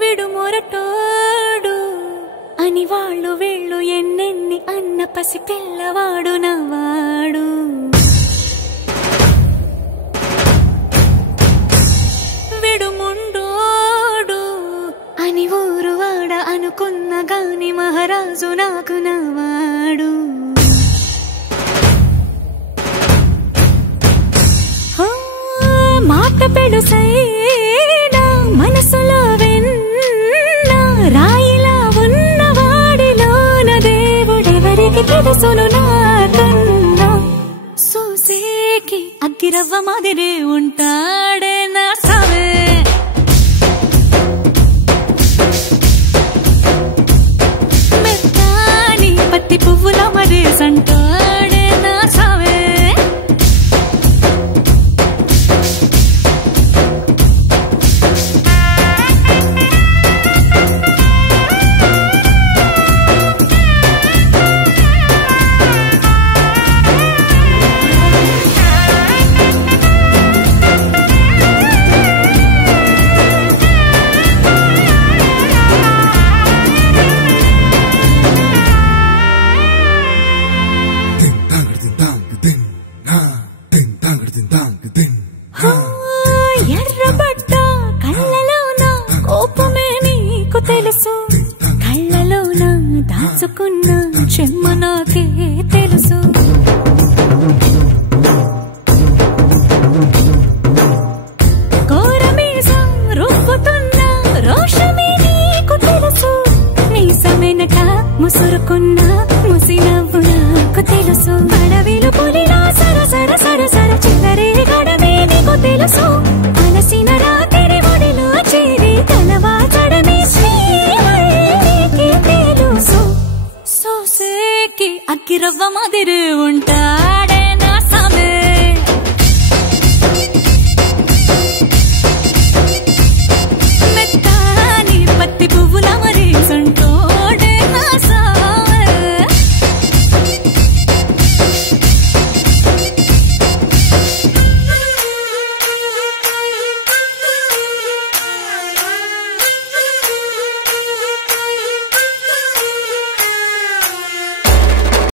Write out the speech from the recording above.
విడు మొరటోడు అని వాళ్ళు వీళ్ళు ఎన్నెన్ని అన్న పసి పిల్లవాడు నవాడు. విడు ముండోడు అని ఊరు వాడ అనుకున్న గాని మహారాజు నాకు నవాడు. మాట పెడుసైనా మనసులో వెన్న రాయిలా ఉన్నవాడిలోన దేవుడెవరికి తెలుసును నాకన్నా. సూసేకి అగ్గిరవ్వ మాదిరి ఉంటాడే నా సవే. మెత్తాని పత్తి పువ్వుల మరి సంటాడే నా సవే. ఎర్రబడ్డ కళ్ళలోన కోపమే నీకు తెలుసు, కళ్ళలోన దాచుకున్న చెమ్మ నాకే తెలుసు. కోరమీసం రుబ్బుతున్న రోషమే నీకు తెలుసు, మీసమెనక ముసురుకున్న ముసినవ్వు నాకు తెలుసు. అడవిలు పులిలా సరసర సరసర చిల్లరే గడమే నీకు తెలుసు, అలసిన రాత్రి ఒడిలో చేరి తలవాచడమే శ్రీవల్లికి తెలుసు. సోసేకి అగ్గిరవ్వ మాదిరి ఉంటా